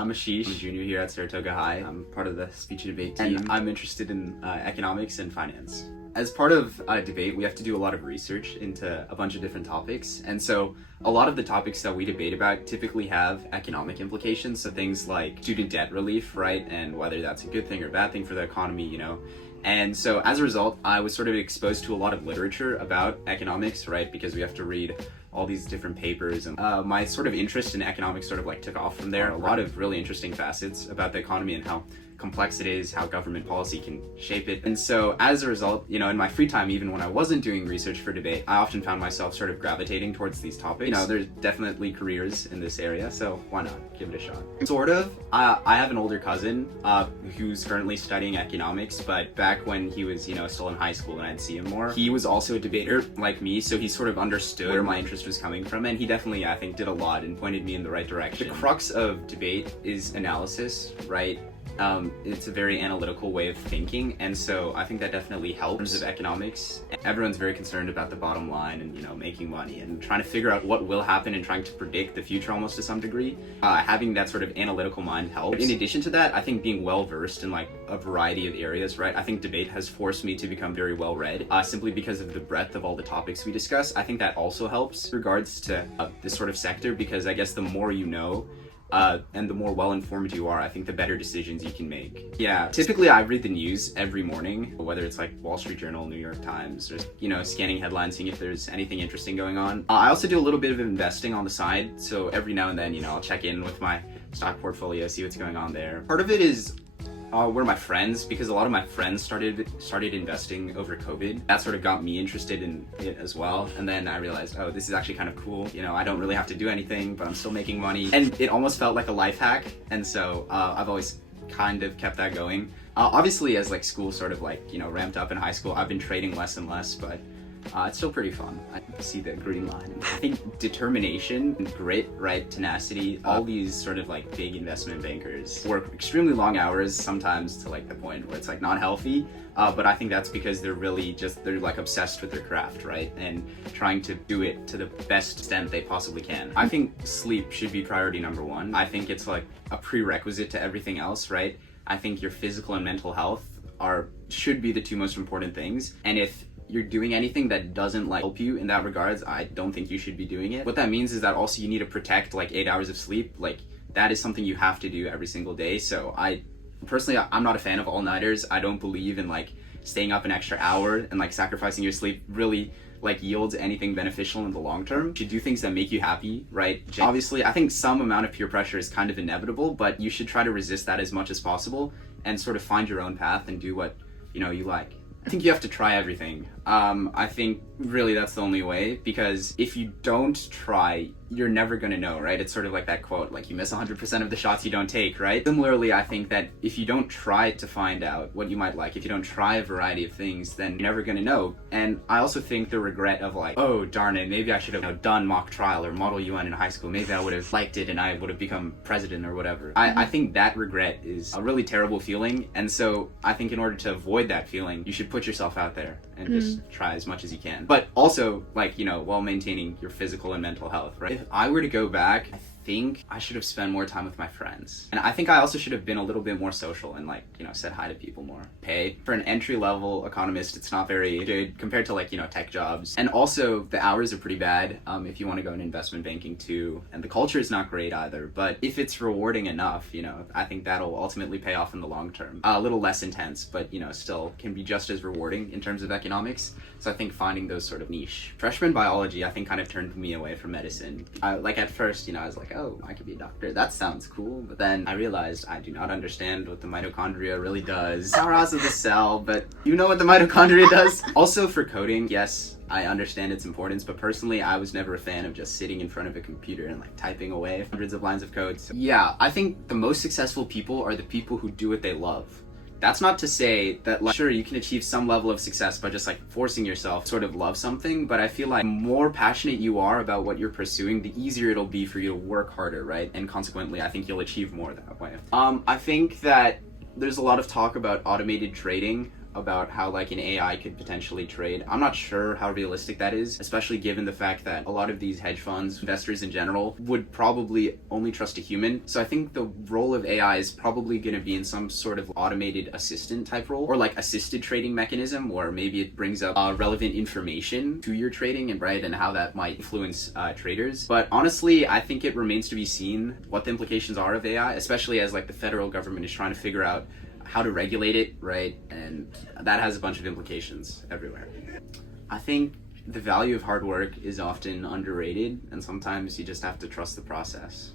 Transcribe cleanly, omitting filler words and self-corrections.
I'm Ashish, I'm a junior here at Saratoga High. I'm part of the speech and debate team, and I'm interested in economics and finance. As part of debate, we have to do a lot of research into a bunch of different topics, and so a lot of the topics that we debate about typically have economic implications, so things like student debt relief, right, and whether that's a good thing or a bad thing for the economy, you know. And so as a result, I was sort of exposed to a lot of literature about economics, right, because we have to read all these different papers, and my sort of interest in economics sort of like took off from there. A lot of really interesting facets about the economy and how complex it is, how government policy can shape it. And so as a result, you know, in my free time, even when I wasn't doing research for debate, I often found myself sort of gravitating towards these topics. You know, there's definitely careers in this area, so why not give it a shot? Sort of. I have an older cousin who's currently studying economics, but back when he was, you know, still in high school and I'd see him more, he was also a debater like me, so he sort of understood where my interest was coming from, and he definitely, I think, did a lot and pointed me in the right direction. The crux of debate is analysis, right? It's a very analytical way of thinking, and so I think that definitely helps. In terms of economics, everyone's very concerned about the bottom line and, you know, making money and trying to figure out what will happen and trying to predict the future almost to some degree. Having that sort of analytical mind helps. In addition to that, I think being well versed in like a variety of areas, right? I think debate has forced me to become very well read, simply because of the breadth of all the topics we discuss. I think that also helps in regards to this sort of sector, because I guess the more you know, and the more well-informed you are, I think the better decisions you can make. Yeah, typically I read the news every morning, whether it's like Wall Street Journal, New York Times, or, you know, scanning headlines, seeing if there's anything interesting going on. I also do a little bit of investing on the side, so every now and then, you know, I'll check in with my stock portfolio, see what's going on there. Part of it is were my friends, because a lot of my friends started investing over COVID. That sort of got me interested in it as well. And then I realized, oh, this is actually kind of cool. You know, I don't really have to do anything, but I'm still making money. And it almost felt like a life hack. And so I've always kind of kept that going. Obviously, as like school sort of like, you know, ramped up in high school, I've been trading less and less, but it's still pretty fun. I see the green line. I think determination, grit, right, tenacity, all these sort of like big investment bankers work extremely long hours, sometimes to like the point where it's like not healthy. But I think that's because they're like obsessed with their craft, right? And trying to do it to the best extent they possibly can. I think sleep should be priority number one. I think it's like a prerequisite to everything else, right? I think your physical and mental health should be the two most important things. And if you're doing anything that doesn't like help you in that regards, I don't think you should be doing it. What that means is that also you need to protect like 8 hours of sleep. Like that is something you have to do every single day. So I'm not a fan of all-nighters. I don't believe in like staying up an extra hour and like sacrificing your sleep really like yields anything beneficial in the long term. You should do things that make you happy, right? Obviously, I think some amount of peer pressure is kind of inevitable, but you should try to resist that as much as possible and sort of find your own path and do what, you know, you like. I think you have to try everything. I think really that's the only way, because if you don't try, you're never gonna know, right? It's sort of like that quote, like you miss 100% of the shots you don't take, right? Similarly, I think that if you don't try to find out what you might like, if you don't try a variety of things, then you're never gonna know. And I also think the regret of like, oh darn it, maybe I should have, you know, done mock trial or model UN in high school, maybe I would have liked it and I would have become president or whatever. I think that regret is a really terrible feeling, and so I think in order to avoid that feeling, you should put yourself out there and just try as much as you can. But also, like, you know, while maintaining your physical and mental health, right? If I were to go back, I think I should have spent more time with my friends. And I think I also should have been a little bit more social and like, you know, said hi to people more. Pay for an entry-level economist, it's not very good compared to like, you know, tech jobs. And also the hours are pretty bad if you want to go into investment banking too. And the culture is not great either. But if it's rewarding enough, you know, I think that'll ultimately pay off in the long term. A little less intense, but, you know, still can be just as rewarding in terms of economics. So I think finding those sort of niche. Freshman biology, I think, kind of turned me away from medicine. Like at first, you know, I was like, oh, I could be a doctor. That sounds cool. But then I realized I do not understand what the mitochondria really does. Powerhouse of the cell, but you know what the mitochondria does? Also for coding, yes, I understand its importance, but personally, I was never a fan of just sitting in front of a computer and like typing away hundreds of lines of code. So, yeah, I think the most successful people are the people who do what they love. That's not to say that, like, sure, you can achieve some level of success by just like forcing yourself to sort of love something, but I feel like the more passionate you are about what you're pursuing, the easier it'll be for you to work harder, right? And consequently, I think you'll achieve more that way. I think that there's a lot of talk about automated trading. about how like an AI could potentially trade. I'm not sure how realistic that is, especially given the fact that a lot of these hedge funds, investors in general, would probably only trust a human. So I think the role of AI is probably going to be in some sort of automated assistant type role, or like assisted trading mechanism, where maybe it brings up relevant information to your trading and how that might influence traders. But honestly, I think it remains to be seen what the implications are of AI, especially as like the federal government is trying to figure out how to regulate it, right? And that has a bunch of implications everywhere. I think the value of hard work is often underrated, and sometimes you just have to trust the process.